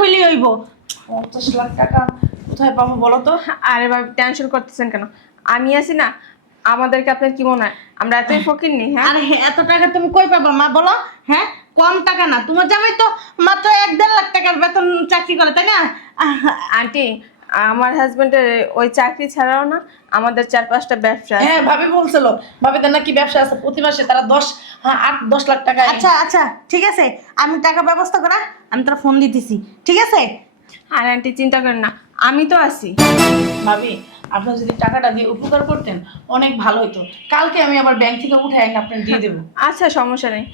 হইলেই হইব। 50 লাখ টাকা কোথায় পাবো বলো তো? আরে ভাবি টেনশন করতেছেন কেন? আমি আছি না। আমাদেরকে আপনার কি মনে হয় আমরা এতই ফকির নি? হ্যাঁ আরে এত টাকা তুমি কই পাবা মা বলো? হ্যাঁ, কম টাকা না। তোমার জামাই তো মাত্র 1-1.5 লাখ টাকার বেতন চাকরি করে, তাই না? আন্টি, আমার হাজবেন্ডের ওই চাকরি ছাড়াও না আমাদের 4-5টা ব্যবসা আছে। হ্যাঁ, ভাবি বলছিল ভাবিদের নাকি ব্যবসা আছে, প্রতি মাসে তারা 8-10 লাখ টাকা। আচ্ছা আচ্ছা, ঠিক আছে, আমি টাকা ব্যবস্থা করা, আমি তোর ফোন দিতেছি, ঠিক আছে? আর আন্টি চিন্তা করেন না, আমি তো আছি। ভাবি, আপনার যদি টাকাটা দিয়ে উপকার করতেন অনেক ভালো হতো। কালকে আমি আবার ব্যাংক থেকে উঠে আপনার দিয়ে দেবো। আচ্ছা সমস্যা নেই।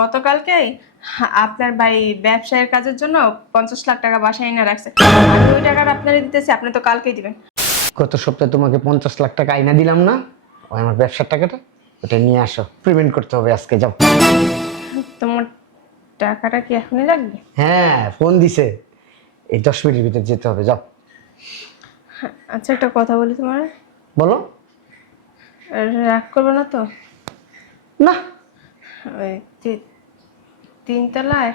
গতকালকে আপনার ভাই ব্যবসায়ের কাজের জন্য 50 লাখ টাকা বাসায় এনে রাখছে। আমি ওই টাকাটা আপনারই দিতেছি, আপনি তো কালকেই দিবেন। গত সপ্তাহে তোমাকে 50 লাখ টাকা আইনা দিলাম না, ওই আমার ব্যবসার টাকাটা, ওটা নিয়ে আসো, পেমেন্ট করতে হবে আজকে, যাও। তোমার টাকাটা কি এখনই লাগবে? হ্যাঁ, ফোন দিছে, এই 10 মিনিটের ভিতরে যেতে হবে, যাও। আচ্ছা একটা কথা বলি তোমার, বলো। রাগ করবে না তো? না। ওই 3 তলায়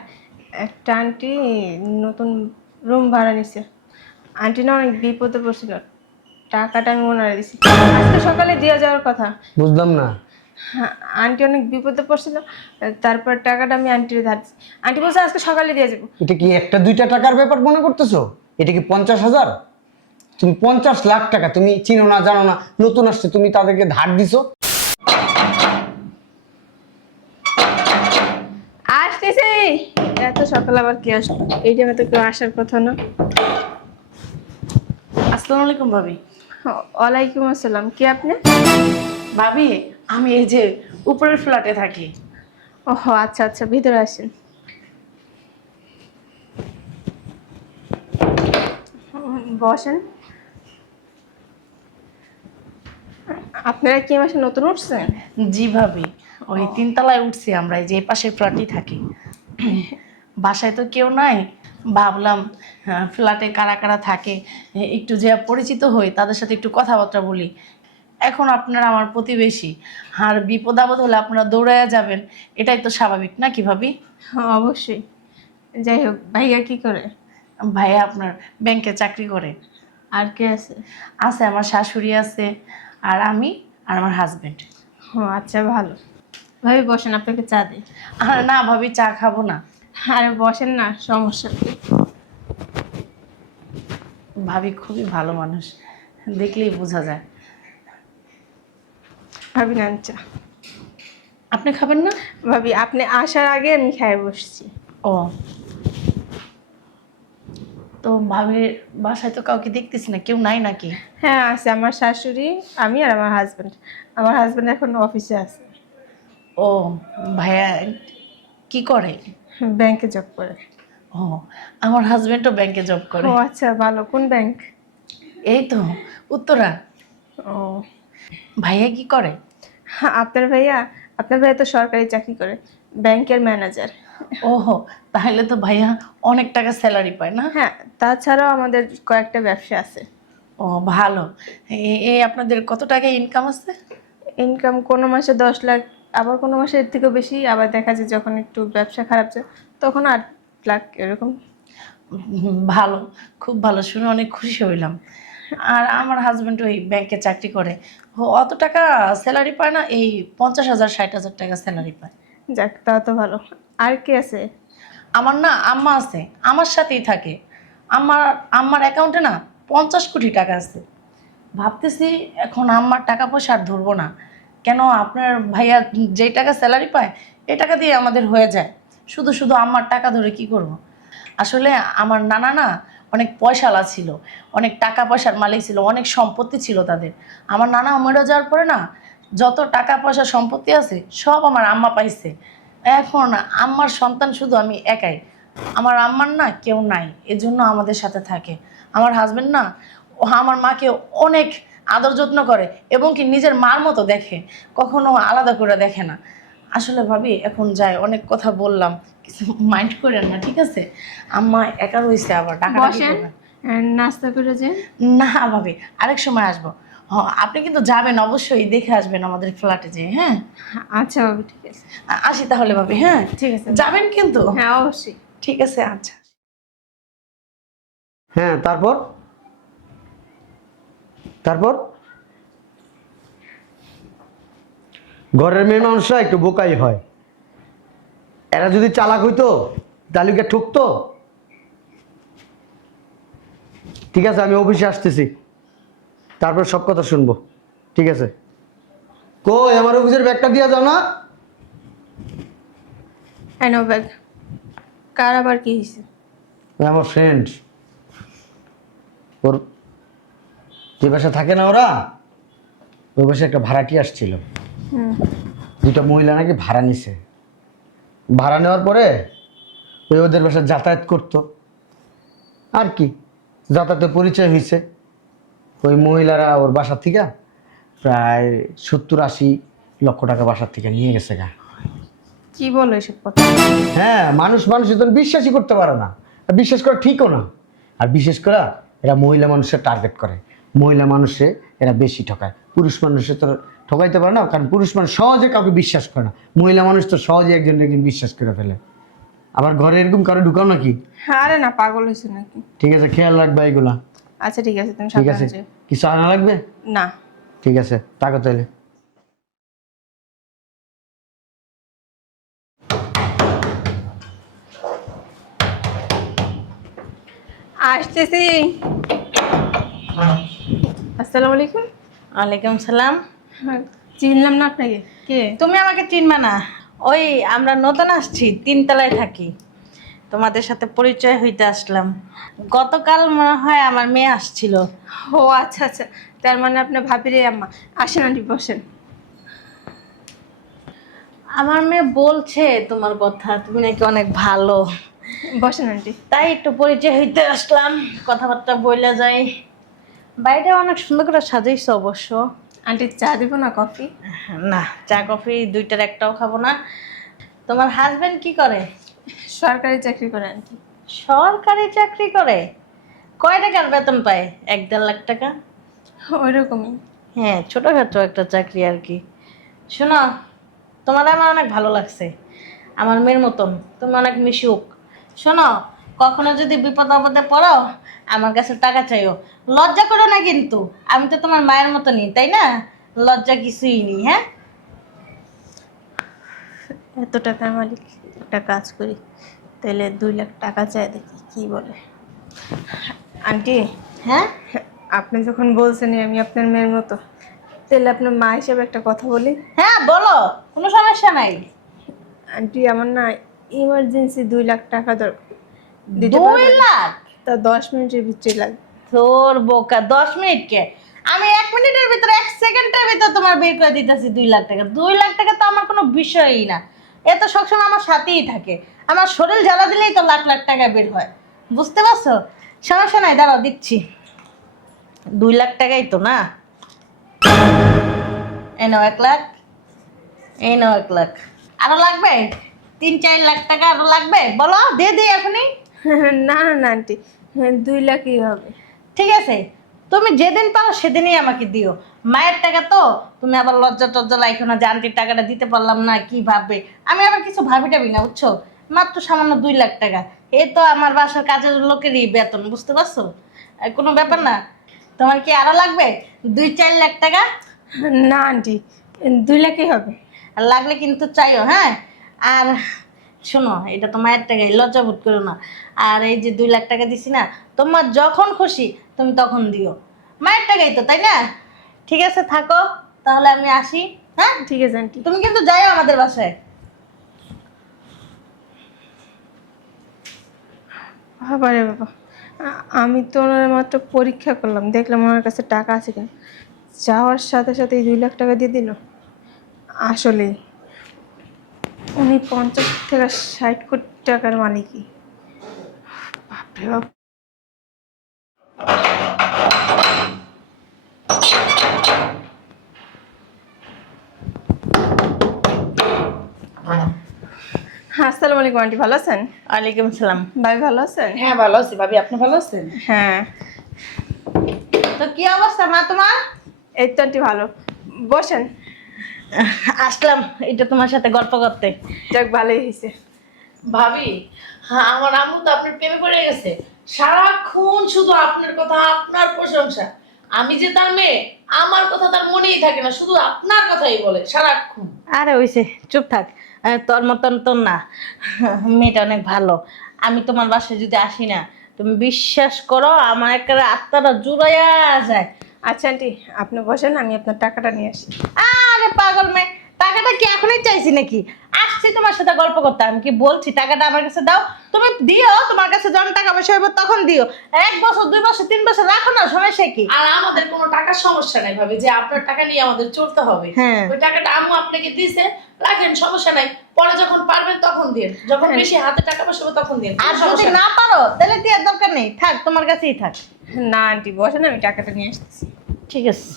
একটা আন্টি নতুন রুম ভাড়া নিছে। আন্টি না অনেক বিপদে পড়ছিল, টাকাটা আমি ওনারে দিছি, আজকে সকালে দিয়ে যাওয়ার কথা। বুঝলাম না। হ্যাঁ, আন্টি অনেক বিপদে পড়ছিল, তারপর টাকাটা আমি আন্টির ধার দিছি। আন্টি বলছে আজকে সকালে দিয়ে যাবো। এটা কি 1-2টা টাকার ব্যাপার মনে করতেছো? এটা কি 50,000? তুমি 50 লাখ টাকা তুমি চিনো না, জানো না, নতুন আসছে, তুমি তাদেরকে ধার দিছো। আসতেছি। এত সকালে আবার কি আসলো? এই টাইমে তো কেউ আসার কথা না। আসসালামু আলাইকুম ভাবি। ওয়ালাইকুম আসসালাম, কি আপনি? ভাবি, আমি এই যে উপরের ফ্ল্যাটে থাকি। ওহো আচ্ছা আচ্ছা, ভিতরে আসেন। বসেন। আপনারা কি মাসে নতুন উঠছেন? জি ভাবি, ওই 3 তলায় উঠছি আমরা, এই যে পাশের ফ্ল্যাটেই থাকি। বাসায় তো কেউ নাই, ভাবলাম ফ্ল্যাটে কারা কারা থাকে একটু যে পরিচিত হই, তাদের সাথে একটু কথাবার্তা বলি। এখন আপনারা আমার প্রতিবেশী, আর বিপদ আপদ হলে আপনারা দৌড়াইয়া যাবেন, এটাই তো স্বাভাবিক নাকি ভাবি? হ্যাঁ অবশ্যই। যাই হোক, ভাইয়া কি করে? ভাইয়া আপনার ব্যাংকে চাকরি করে। আর কে আছে? আছে আমার শাশুড়ি আছে, আর আমি, আর আমার হাজবেন্ড। ও আচ্ছা ভালো। ভাবি বসেন, আপনাকে চা দিই। আর না ভাবি, চা খাবো না। আরে বসেন না, সমস্যা নেই। ভাবি খুবই ভালো মানুষ, দেখলেই বোঝা যায়। ভাবি নেন চা। আপনি খাবেন না? ভাবি আপনি আসার আগে আমি খাই বসছি। ও, তো ভাবির বাসায় তো কাউকে দেখতেছি না, কেউ নাই নাকি? হ্যাঁ আছে, আমার শাশুড়ি, আমি আর আমার হাজবেন্ড। আমার হাজবেন্ড এখন অফিসে আছে। ও, ভাইয়া কি করে? ব্যাংকে জব করে। ও, আমার হাজবেন্ডও ব্যাংকে জব করে। ও আচ্ছা ভালো, কোন ব্যাংক? এই তো উত্তরা। ও ভাইয়া কি করে? হ্যাঁ, আপনার ভাইয়া তো সরকারি চাকরি করে, ব্যাংকের ম্যানেজার। ওহো, তাহলে তো ভাইয়া অনেক টাকা স্যালারি পায় না? হ্যাঁ, তাছাড়াও আমাদের কয়েকটা ব্যবসা আছে। ও ভালো। এই আপনাদের কত টাকা ইনকাম আছে? ইনকাম কোনো মাসে 10 লাখ, আবার কোনো মাসে এর থেকেও বেশি, আবার দেখা যায় যখন একটু ব্যবসা খারাপ যায় তখন 8 লাখ এরকম। ভালো, খুব ভালো, শুনে অনেক খুশি হইলাম। আর আমার হাজবেন্ড ওই ব্যাংকে চাকরি করে, ও অত টাকা স্যালারি পায় না, এই 50,000 60,000 টাকা স্যালারি পায়। যাক, তাও তো ভালো। আর কে আছে? আমার না আম্মা আছে, আমার সাথেই থাকে। আমার আম্মার অ্যাকাউন্টে না 50 কোটি টাকা আছে। ভাবতেছি এখন আম্মার টাকা পয়সা আর ধরবো না। কেন, আপনার ভাইয়া যেই টাকা স্যালারি পায় এই টাকা দিয়ে আমাদের হয়ে যায়। শুধু শুধু আম্মার টাকা ধরে কি করব। আসলে আমার নানা না অনেক পয়সাওয়ালা ছিল, অনেক টাকা পয়সার মালিক ছিল, অনেক সম্পত্তি ছিল তাদের। আমার নানা মরে যাওয়ার পরে না যত টাকা পয়সা সম্পত্তি আছে সব আমার আম্মা পাইছে। এখন আম্মার সন্তান শুধু আমি একাই, আমার আম্মার না কেউ নাই, এজন্য আমাদের সাথে থাকে। আমার হাজবেন্ড না, ও আমার মাকে অনেক আদর যত্ন করে এবং কি নিজের মার মতো দেখে, কখনো আলাদা করে দেখে না। আসলে ভাবি এখন যায়, অনেক কথা বললাম, কিছু মাইন্ড করেন না, ঠিক আছে? আম্মা একা রয়েছে, আবার টাকাটা কি বসেন, করবেন? নাস্তা করে যে। না ভাবি, আরেক সময় আসবো। হ্যাঁ, আপনি কিন্তু যাবেন অবশ্যই, দেখে আসবেন আমাদের ফ্ল্যাটে যে। হ্যাঁ, আচ্ছা ভাবি, ঠিক আছে। আসি তাহলে ভাবি। হ্যাঁ ঠিক আছে। যাবেন কিন্তু? হ্যাঁ অবশ্যই। ঠিক আছে, আচ্ছা। হ্যাঁ, তারপর তারপর ঘরের মেয়ে মানুষরা একটু বোকাই হয়। এরা যদি চালাক হইতো তাহলে কি ঠকতো? ঠিক আছে, আমি অফিসে আসতেছি, তারপর সব কথা শুনবো। ঠিক আছে, কই আমার অফিসের ব্যাগটা দিয়ে যাও না। এনো ব্যাগ। কার আবার কি হয়েছে? ওই আমার ফ্রেন্ড, ওর যে বাসা থাকে না ওরা, ওই বাসায় একটা ভাড়াটি আসছিল। দুটা মহিলা নাকি ভাড়া নিছে। ভাড়া নেওয়ার পরে ওই ওদের বাসায় যাতায়াত করতো আর কি, যাতায়াতে পরিচয় হয়েছে। ওই মহিলারা ওর বাসা থেকে প্রায় 70-80 লক্ষ টাকা বাসার থেকে নিয়ে গেছে গা। কি বলো এসব কথা? হ্যাঁ, মানুষ তো বিশ্বাসই করতে পারে না, আর বিশ্বাস করা ঠিকও না। আর বিশেষ করে এরা মহিলা মানুষের টার্গেট করে। মহিলা মানুষে এরা বেশি ঠকায়, পুরুষ মানুষে তো ঠকাইতে পারে না, কারণ পুরুষ মানুষ সহজে কাউকে বিশ্বাস করে না। মহিলা মানুষ তো সহজে একজন বিশ্বাস করে ফেলে। আবার ঘরে এরকম কারো ঢুকাও নাকি? আরে না, পাগল হয়েছে নাকি? ঠিক আছে, খেয়াল রাখবে এগুলা। আচ্ছা ঠিক আছে, তুমি ঠিক আছে, সাবধানে যেও। কিছু আনা লাগবে? না। ঠিক আছে, তাকে তাইলে। আসতেছি। আসসালামু আলাইকুম। ওয়ালাইকুম সালাম। হ্যাঁ, চিনলাম না আপনাকে। কে? তুমি আমাকে চিনবে না? ওই আমরা নতুন আসছি, 3 তলায় থাকি। তোমাদের সাথে পরিচয় হইতে আসলাম। গতকাল মনে হয় আমার মেয়ে আসছিল। ও আচ্ছা আচ্ছা, তার মানে আপনার ভাবিরে আম্মা। আসেন আন্টি, বসেন। আমার মেয়ে বলছে তোমার কথা, তুমি নাকি অনেক ভালো। বসেন আন্টি। তাই একটু পরিচয় হইতে আসলাম, কথাবার্তা বইলা যাই। বাইরে অনেক সুন্দর করে সাজাইছো অবশ্য। আন্টি চা দিব না কফি? না, চা কফি দুইটার একটাও খাবো না। তোমার হাজবেন্ড কি করে? সরকারি চাকরি করে আন্টি। সরকারি চাকরি করে? কয় টাকার বেতন পায়? 1-1.5 লাখ টাকা? ওই রকমই। হ্যাঁ, ছোটোখাটো একটা চাকরি আর কি। শোনো, তোমার আমার অনেক ভালো লাগছে, আমার মেয়ের মতন। তুমি অনেক মিশুক। শোনো, কখনো যদি বিপদ আপদে পড়ো আমার কাছে টাকা চাইও, লজ্জা করো না কিন্তু। আমি তো তোমার মায়ের মতনই, তাই না? লজ্জা কিছুই নেই। হ্যাঁ, এত টাকার মালিক, একটা কাজ করি, তাহলে 2 লাখ টাকা চাই, দেখি কি বলে। আন্টি, হ্যাঁ, আপনি যখন বলছেন আমি আপনার মেয়ের মতো, তাহলে আপনার মা হিসেবে একটা কথা বলি। হ্যাঁ বলো, কোনো সমস্যা নাই। আন্টি, আমার না ইমার্জেন্সি 2 লাখ টাকা দরকার। দিতে 2 পারবেন? লাখ? তা 10 মিনিটের ভিতরে লাগবে। তোর বোকা, 10 মিনিট কে? আমি 1 মিনিটের ভিতরে, 1 সেকেন্ডের ভিতরে তোমার বের করে দিতেছি 2 লাখ টাকা। 2 লাখ টাকা তো আমার কোনো বিষয়ই না। এ তো সবসময় আমার সাথেই থাকে। আমার শরীর জ্বালা দিলেই তো লাখ লাখ টাকা বের হয়, বুঝতে পারছো? সমস্যা নাই, দাঁড়াও দিচ্ছি। 2 লাখ টাকাই তো না? এই নাও 1 লাখ, এই নাও 1 লাখ। আরো লাগবে? 3-4 লাখ টাকা আরো লাগবে? বলো, দিয়ে দিই এখনই। না না না আন্টি, 2 লাখই হবে। ঠিক আছে, তুমি যেদিন পারো সেদিনই আমাকে দিও। মায়ের টাকা তো, তুমি আবার লজ্জা টজ্জা লাইখো না যে আন্টির টাকাটা দিতে পারলাম না, কি ভাববে। আমি আবার কিছু ভাবি টাবি না, বুঝছো? মাত্র সামান্য 2 লাখ টাকা, এ তো আমার বাসার কাজের লোকেরই বেতন, বুঝতে পারছো? কোনো ব্যাপার না। তোমার কি আরো লাগবে 2-4 লাখ টাকা? না আন্টি, 2 লাখই হবে। আর লাগলে কিন্তু চাইও, হ্যাঁ? আর শোনো, এটা তো মায়ের টাকাই, লজ্জা বোধ করো না। আর এই যে 2 লাখ টাকা দিছি না, তোমার যখন খুশি তুমি তখন দিও। মায়ের টাকাই তো, তাই না? ঠিক আছে, থাকো তাহলে, আমি আসি। হ্যাঁ, ঠিক আছে আন্টি। তুমি কিন্তু যাইও আমাদের বাসায়। বাবা রে বাবা, আমি তো ওনার মাত্র পরীক্ষা করলাম, দেখলাম ওনার কাছে টাকা আছে কিনা। যাওয়ার সাথে সাথে 2 লাখ টাকা দিয়ে দিল। আসলে উনি 50 থেকে 60 কোটি টাকার মালিকই। বাপরে বাপ। আসসালামু আলাইকুম আন্টি, ভালো আছেন? ওয়ালাইকুম সালাম। ভাই ভালো আছেন? হ্যাঁ ভালো আছি ভাবি, আপনি ভালো আছেন? হ্যাঁ, তো কি অবস্থা মা তোমার? এই তো আন্টি ভালো। বসেন। আসলাম এটা তোমার সাথে গল্প করতে। যাক, ভালোই হয়েছে। ভাবি, হ্যাঁ আমার আম্মু তো আপনার প্রেমে পড়ে গেছে। সারাক্ষণ শুধু আপনার কথা, আপনার প্রশংসা। আমি যে তার মেয়ে, আমার কথা তার মনেই থাকে না, শুধু আপনার কথাই বলে সারাক্ষণ। আরে হইছে, চুপ থাক। তোর মতন তো না, মেয়েটা অনেক ভালো। আমি তোমার বাসায় যদি আসি না, তুমি বিশ্বাস করো আমার একটা আত্মাটা জুড়াইয়া যায়। আচ্ছা আন্টি, আপনি বসেন, আমি আপনার টাকাটা নিয়ে আসি। আরে পাগল মেয়ে, টাকাটা কি এখনই চাইছি নাকি? আসছি তোমার সাথে গল্প করতে। আমি কি বলছি টাকাটা আমার কাছে দাও, তুমি দিও। তোমার কাছে যখন টাকা পয়সা হইব তখন দিও। 1 বছর 2 বছর 3 বছর রাখো না, সমস্যা কি? আর আমাদের কোনো টাকার সমস্যা নাই ভাবি, যে আপনার টাকা নিয়ে আমাদের চলতে হবে। হ্যাঁ। ওই টাকাটা আম্মু আপনাকে দিয়েছে, রাখেন, সমস্যা নাই। পরে যখন পারবেন তখন দিন, যখন বেশি হাতে টাকা পয়সা হবে তখন দিন, আর যদি না পারো তাহলে দেওয়ার দরকার নেই, থাক তোমার কাছেই থাক। না আন্টি বসেন, আমি টাকাটা নিয়ে আসতেছি। ঠিক আছে,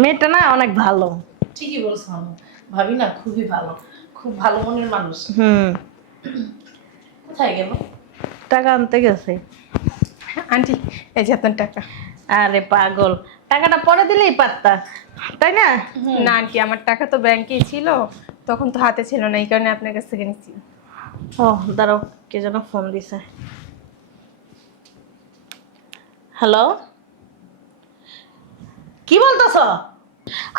মেয়েটা না অনেক ভালো। ঠিকই বলছো আম্মু, ভাবি না খুবই ভালো, খুব ভালো মনের মানুষ। কোথায় গেল? টাকা আনতে গেছে। আন্টি এই যে আপনার টাকা। আরে পাগল, টাকাটা পরে দিলেই পারতা, তাই না? না আন্টি, আমার টাকা তো ব্যাংকেই ছিল, তখন তো হাতে ছিল না, এই কারণে আপনার কাছ থেকে নিচ্ছি। ও দাঁড়াও, কে যেন ফোন দিছে। হ্যালো, কি বলতেছ?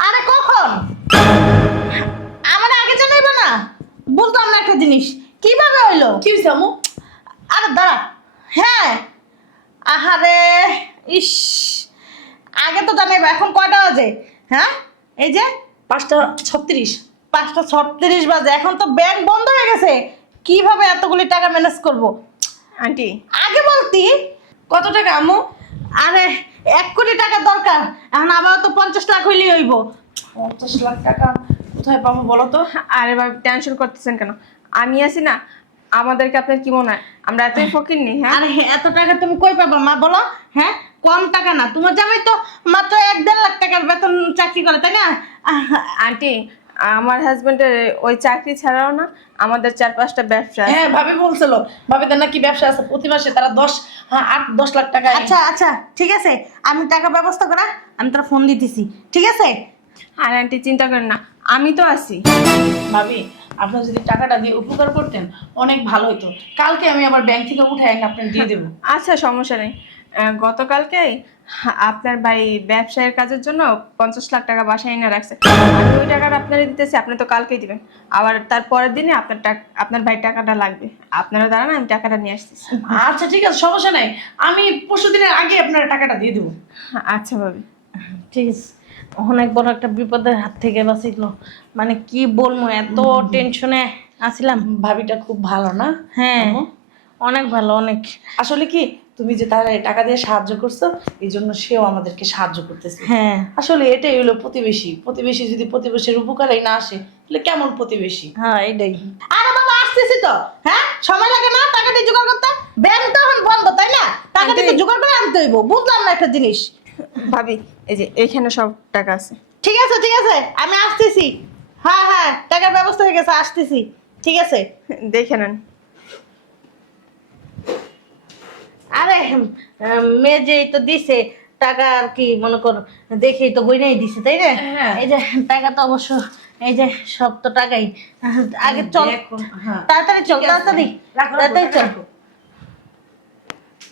আরে কখন? আমার আগে জানাইবে না? বুঝলাম না একটা জিনিস, কিভাবে হইলো? কি হয়েছে আম্মু? আরে দাঁড়া, হ্যাঁ, আহারে, ইস, আগে তো জানাইবে। এখন কয়টা বাজে? হ্যাঁ, এই যে 5:36। 5:36 বাজে, এখন তো ব্যাংক বন্ধ হয়ে গেছে। কিভাবে এতগুলি টাকা ম্যানেজ করব? আন্টি আগে বলতি। কত টাকা আম্মু? আরে 1 কোটি টাকা দরকার, এখন আবার তো 50 লাখ হইলেই হইব। 50 লাখ টাকা কোথায় পাবো বলো তো? আরে ভাই টেনশন করতেছেন কেন? আমি আছি না, আমাদেরকে আপনার কি মনে হয় আমরা এতই ফকির নি? হ্যাঁ আরে এত টাকা তুমি কই পাবা মা, বলো? হ্যাঁ, কম টাকা না। তোমার জামাই তো মাত্র 1-1.5 লাখ টাকার বেতন চাকরি করে, তাই না? আন্টি, আমার হাজবেন্ডের ওই চাকরি ছাড়াও না আমাদের 4-5টা ব্যবসা আছে। হ্যাঁ, ভাবি বলছিল, ভাবিদের নাকি ব্যবসা আছে, প্রতি মাসে তারা 8-10 লাখ টাকা। আচ্ছা আচ্ছা, ঠিক আছে, আমি টাকা ব্যবস্থা করা, আমি তোর ফোন দিতেছি, ঠিক আছে? আর আন্টি চিন্তা করেন না, আমি তো আছি। ভাবি, আপনার যদি টাকাটা দিয়ে উপকার করতেন অনেক ভালো হতো। কালকে আমি আবার ব্যাংক থেকে উঠে আপনার দিয়ে দেবো। আচ্ছা সমস্যা নেই। গতকালকে আপনার ভাই ব্যবসায়ের কাজের জন্য 50 লাখ টাকা বাসায় এনে রাখছে, আমি ওই টাকাটা আপনারা দিতেছি, আপনি তো কালকেই দিবেন। আবার তার পরের দিনে আপনার ভাই টাকাটা লাগবে, আপনারা দাঁড়ান, আমি টাকাটা নিয়ে আসতেছি। আচ্ছা ঠিক আছে, সমস্যা নাই, আমি পরশুদিনের আগে আপনার টাকাটা দিয়ে দেবো। আচ্ছা ভাবি। ঠিক আছে, অনেক বড় একটা বিপদের হাত থেকে বাঁচিলো। মানে কি বলবো, এত টেনশনে আছিলাম। ভাবিটা খুব ভালো না? হ্যাঁ, আম্মু? অনেক ভালো, অনেক। আসলে কি, তুমি যে তার টাকা দিয়ে সাহায্য করছো, এই জন্য সেও আমাদেরকে সাহায্য করতেছে। হ্যাঁ আসলে এটাই হলো প্রতিবেশী। প্রতিবেশী যদি প্রতিবেশীর উপকারেই না আসে, তাহলে কেমন প্রতিবেশী? হ্যাঁ, এটাই। আরে বাবা, আসতেছি তো। হ্যাঁ, সময় লাগে না টাকা দিয়ে জোগাড় করতে? ব্যাংক তো এখন বন্ধ, তাই না? টাকা দিয়ে তো জোগাড় করে আনতে হইব। বুঝলাম না একটা জিনিস। ভাবি এই যে এইখানে সব টাকা আছে। ঠিক আছে ঠিক আছে, আমি আসতেছি। হ্যাঁ হ্যাঁ, টাকার ব্যবস্থা হয়ে গেছে, আসতেছি। ঠিক আছে। দেখে নেন। আরে মেয়ে যে তো দিছে টাকা, আর কি মনে কর, দেখেই তো বইনাই দিছে, তাই না? হ্যাঁ। এই যে টাকা তো অবশ্য, এই যে সব তো টাকাই। আগে চল, দেখো, হ্যাঁ। তাড়াতাড়ি চল, ঠিক আছে। তাড়াতাড়ি রাখো, রাখো, তাড়াতাড়ি টাকা চল। রাখো।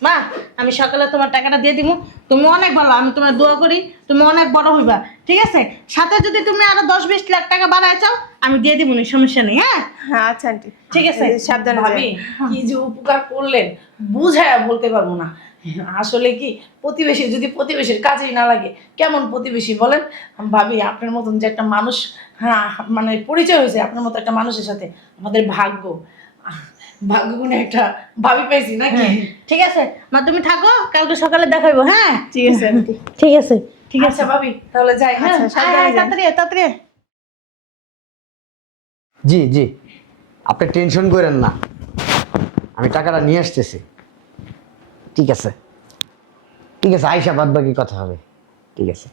মা, আমি সকালে তোমার টাকাটা দিয়ে দিব। তুমি অনেক ভালো, আমি তোমার দোয়া করি তুমি অনেক বড় হইবা, ঠিক আছে? সাথে যদি তুমি আরো 10-20 লাখ টাকা বাড়ায় চাও, আমি দিয়ে দিব, সমস্যা নেই। হ্যাঁ হ্যাঁ আচ্ছা আন্টি, ঠিক আছে। সাবধানে ভাবি যাবেন। কি যে উপকার করলেন, বুঝায় বলতে পারবো না। আসলে কি, প্রতিবেশী যদি প্রতিবেশীর কাজেই না লাগে, কেমন প্রতিবেশী বলেন? ভাবি, আপনার মতন যে একটা মানুষ, হ্যাঁ, মানে পরিচয় হয়েছে আপনার মতো একটা মানুষের সাথে, আমাদের ভাগ্য। ভাগ্যগুণে একটা ভাবি পেয়েছি নাকি? ঠিক আছে মা, তুমি থাকো, কালকে সকালে দেখাইবো। হ্যাঁ ঠিক আছে আন্টি। ঠিক আছে। ঠিক আছে ভাবি, তাহলে যাই। হ্যাঁ, আচ্ছা, সাবধানে যান। তাড়াতাড়ি আয়, তাড়াতাড়ি আয়। জি জি, আপনি টেনশন করেন না, আমি টাকাটা নিয়ে আসতেছি। ঠিক আছে ঠিক আছে, আয়সা বাদ বাকি কথা হবে। ঠিক আছে,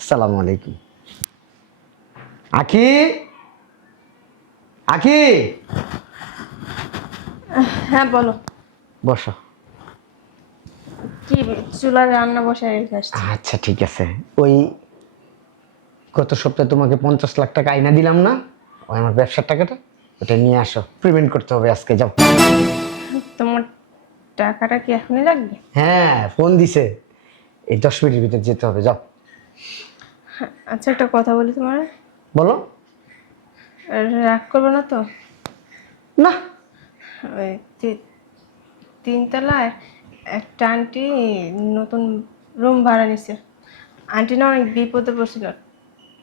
আসসালামু আলাইকুম। আখি, আখি, হ্যাঁ বলো। বসো। কি চুলার রান্না বসায় রেখে আসছি। আচ্ছা ঠিক আছে, ওই গত সপ্তাহে তোমাকে 50 লাখ টাকা আইনা দিলাম না, ওই আমার ব্যবসার টাকাটা, ওটা নিয়ে আসো, পেমেন্ট করতে হবে আজকে, যাও। তোমার টাকাটা কি এখনই লাগবে? হ্যাঁ, ফোন দিছে, এই 10 মিনিটের ভিতর যেতে হবে, যাও। আচ্ছা, একটা কথা বলি তোমার, বলো। রাগ করবে না তো? না। ওই তিনতলায় একটা আন্টি নতুন রুম ভাড়া নিছে। আন্টি না অনেক বিপদে পড়ছিল,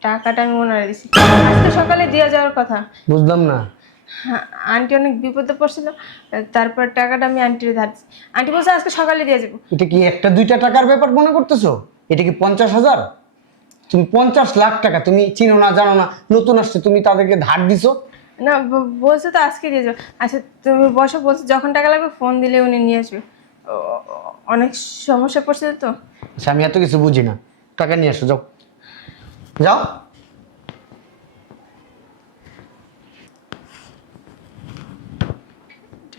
টাকাটা আমি ওনারে দিছি। আজকে সকালে দিয়ে যাওয়ার কথা। বুঝলাম না। হ্যাঁ, আন্টি অনেক বিপদে পড়ছিল, তারপর টাকাটা আমি আন্টির ধার দিছি। আন্টি বলছে আজকে সকালে দিয়ে যাবো। এটা কি একটা দুইটা টাকার ব্যাপার মনে করতেছো? এটা কি 50,000? তুমি 50 লাখ টাকা, তুমি চিনো না জানো না, নতুন আসছে, তুমি তাদেরকে ধার দিছো। না, বলছে তো আজকে দিয়ে যাবো। আচ্ছা তুমি বসো, বলছো যখন টাকা লাগবে ফোন দিলে উনি নিয়ে আসবে। অনেক সমস্যা পড়ছে তো। আচ্ছা, আমি এত কিছু বুঝি না, টাকা নিয়ে আসো, যাও যাও।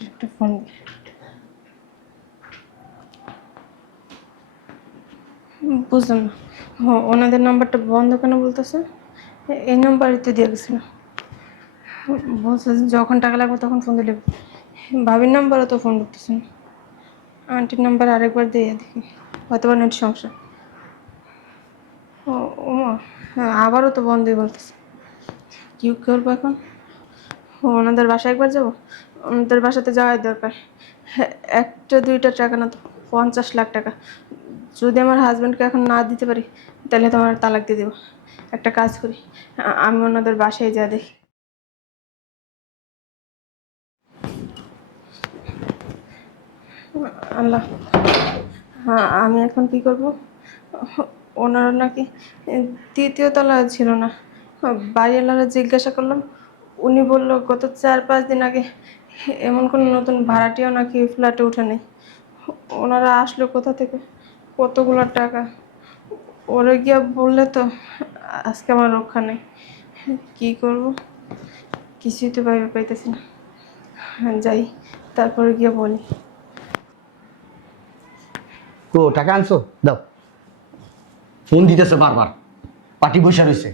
একটা ফোন বুঝলাম না, ওনাদের নাম্বারটা বন্ধ কেন বলতেছে? এই নাম্বারই তো দিয়ে গেছিল। বলছে যে যখন টাকা লাগবে তখন ফোন দিলে। ভাবির নাম্বারও তো ফোন করতেছে না। আন্টির নাম্বার আরেকবার দিয়ে দেখি, হয়তো বা নেট সমস্যা। ওমা, হ্যাঁ, আবারও তো বন্ধই বলতেছে। কি করবো এখন? ওনাদের বাসায় একবার যাবো, ওনাদের বাসাতে যাওয়াই দরকার। হ্যাঁ, একটা দুইটা টাকা না তো 50 লাখ টাকা। যদি আমার হাজব্যান্ডকে এখন না দিতে পারি তাহলে তো আমার তালাক দিয়ে দেবো। একটা কাজ করি, আমি ওনাদের বাসায় যা দেখি। আল্লাহ, হ্যাঁ, আমি এখন কি করব? ওনারা নাকি তৃতীয় তলায় ছিল না। বাড়িওয়ালারা জিজ্ঞাসা করলাম, উনি বললো গত 4-5 দিন আগে এমন কোনো নতুন ভাড়াটিও নাকি ফ্ল্যাটে উঠে নেই। ওনারা আসলো কোথা থেকে, কতগুলো টাকা? ওরা গিয়া বললে তো আজকে আমার রক্ষা নেই। কি করব, কিছুই তো ভাবে পাইতেছি না। যাই, তারপরে গিয়ে বলি। ও, টাকা আনছো, দাও। ফোন দিতেছে বারবার, পার্টি বসে রয়েছে,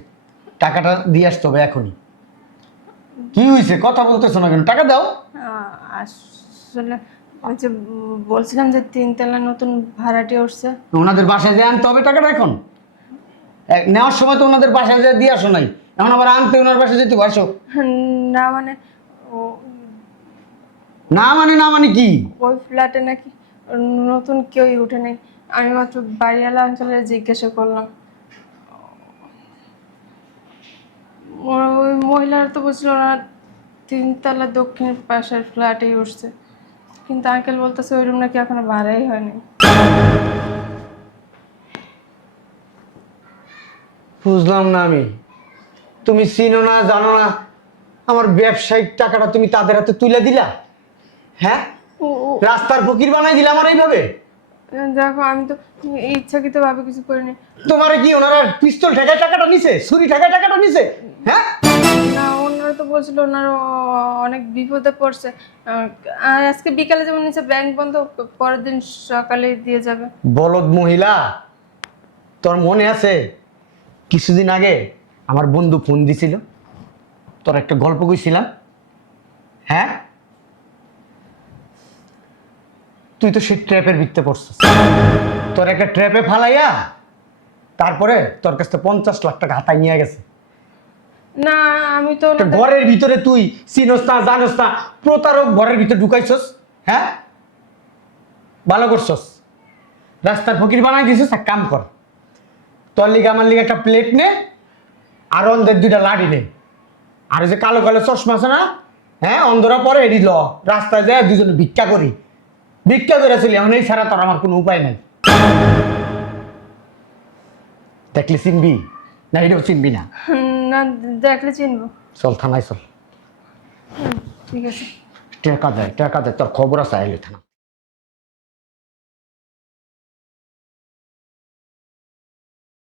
টাকাটা দিয়ে আসতে হবে এখনই। কি হয়েছে, কথা বলতেছো না কেন? টাকা দাও। আসলে ওই যে বলছিলাম যে 3 তলা নতুন ভাড়াটি উঠছে। ওনাদের বাসায় যেয়ে আনতে হবে টাকাটা এখন। নেওয়ার সময় তো ওনাদের বাসায় যেয়ে দিয়ে আসো নাই, এখন আবার আনতে ওনার বাসায় যেতে আসো। না মানে ও না মানে, না মানে কি? ওই ফ্ল্যাটে নাকি নতুন কেউই উঠে নেই। আমি মাত্র বাড়িওয়ালা অঞ্চলে জিজ্ঞাসা করলাম, ওই মহিলারা তো বলছিল ওরা 3 তলা দক্ষিণ পাশের ফ্ল্যাটেই উঠছে, কিন্তু আঙ্কেল বলতেছে ওই রুম নাকি এখনো ভাড়াই হয়নি। বুঝলাম না আমি, তুমি চিনো না জানো না, আমার ব্যবসায়িক টাকাটা তুমি তাদের হাতে তুলে দিলা। হ্যাঁ, রাস্তার ফকির বানাই দিলা আমার এইভাবে। দেখো, আমি তো ইচ্ছাকৃত ভাবে কিছু করিনি। তোমার কি ওনারা পিস্তল ঠেকায় টাকাটা নিছে, ছুরি ঠেকায় টাকাটা নিছে? হ্যাঁ, না, ওনারা তো বলছিল ওনারা অনেক বিপদে পড়ছে। আর আজকে বিকালে যেমন নিচে ব্যাংক বন্ধ, পরের দিন সকালে দিয়ে যাবে। বলদ মহিলা, তোর মনে আছে কিছুদিন আগে আমার বন্ধু ফোন দিছিল, তোর একটা গল্প কইছিলাম? হ্যাঁ, তুই তো সেই ট্র্যাপের ভিত্তে পড়ছিস। তোর একটা ট্র্যাপে ফালাইয়া তারপরে তোর কাছে 50 লাখ টাকা হাতায় নিয়ে গেছে। না, আমি তো একটা ঘরের ভিতরে তুই চিনস না জানস না, প্রতারক ঘরের ভিতরে ঢুকাইছস। হ্যাঁ, ভালো করছস, রাস্তার ফকির বানাই দিছিস। এক কাম কর, তোর লিগে আমার লিগে একটা প্লেট নে, আর অন্ধের 2টা লাঠি নে, আর ওই যে কালো কালো চশমা আছে না, হ্যাঁ, অন্ধরা পরে এডি ল, রাস্তায় যায় দুজনে ভিক্ষা করি, ভিক্ষা করে চলি। এখন এই ছাড়া তোর আমার কোনো উপায় নাই। দেখলে চিনবি না? এটাও চিনবি না? না, দেখলে চিনবো। চল থানায় চল। ঠিক আছে। টাকা দেয়, টাকা দেয়, তোর খবর আছে আইলে থানা।